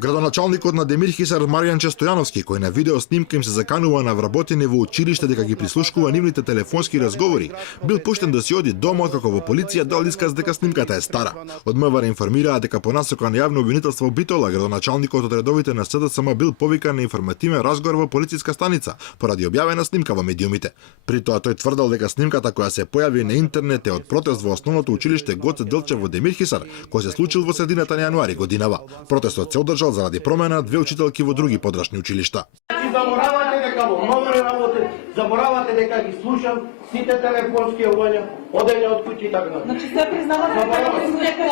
Градоначалникот на Демир Хисар Маријанче Стојановски, кој на видео снимка им се заканува на вработени во училиште дека ги прислушкува нивните телефонски разговори, бил пуштен да си оди дома откако во полиција дал исказ дека снимката е стара. Од МВР информираа дека по насока на јавно обвинителство Битола, градоначалникот од редовите на СДСМ бил повикан на информативен разговор во полициска станица поради објавена снимка во медиумите. При тоа тој тврдел дека снимката која се појави на интернет е од протест во основното училиште Гоце Делчев во Демир Хисар, кој се случил во средината на јануари годинава. Протестот се одржал заради промена две учителки во други подрачни училишта. Заборавате дека во МВР работи, заборавате дека ги слушам сите телефонски јавувања, одење од куќи и така натаму. Значи се признавате дека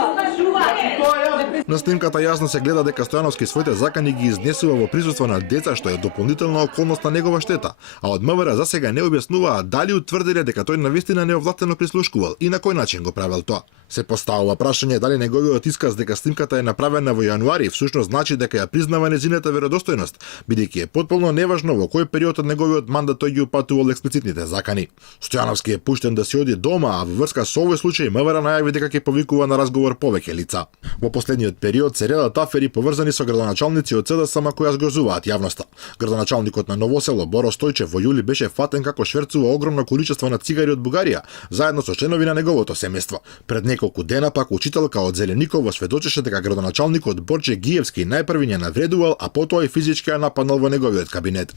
На снимката јасно се гледа дека Стојановски своите закани ги изнесува во присуство на деца, што е дополнителна околност на негова штета, а од МВР за сега не објаснуваа дали утврдиле дека тој навистина неовластено прислушкувал и на кој начин го правел тоа. Се поставува прашање дали неговиот исказ дека снимката е направена во јануари всушност значи дека ја признава нејзината веродостојност, бидејќи е потполно неважно во кој период од неговиот мандат тој ги упатувал експлицитните закани. Стојановски е пуштен да си оди дома, а во врска со овој случај МВР најави дека ќе повикува на разговор повеќе лица. Во последниот период се редат афери поврзани со градоначалници од СДСМ кои ја згрозуваат јавноста. Градоначалникот на Ново село Боро Стојчев во јули беше фатен како шверцува огромно количество на цигари од Бугарија, заедно со членови на неговото семејство. Пред неколку дена пак учителка од Зелениково сведочеше дека градоначалникот Борче Гиевски најпрви ја навредувал, а потоа и физички ја нападнал во неговиот кабинет.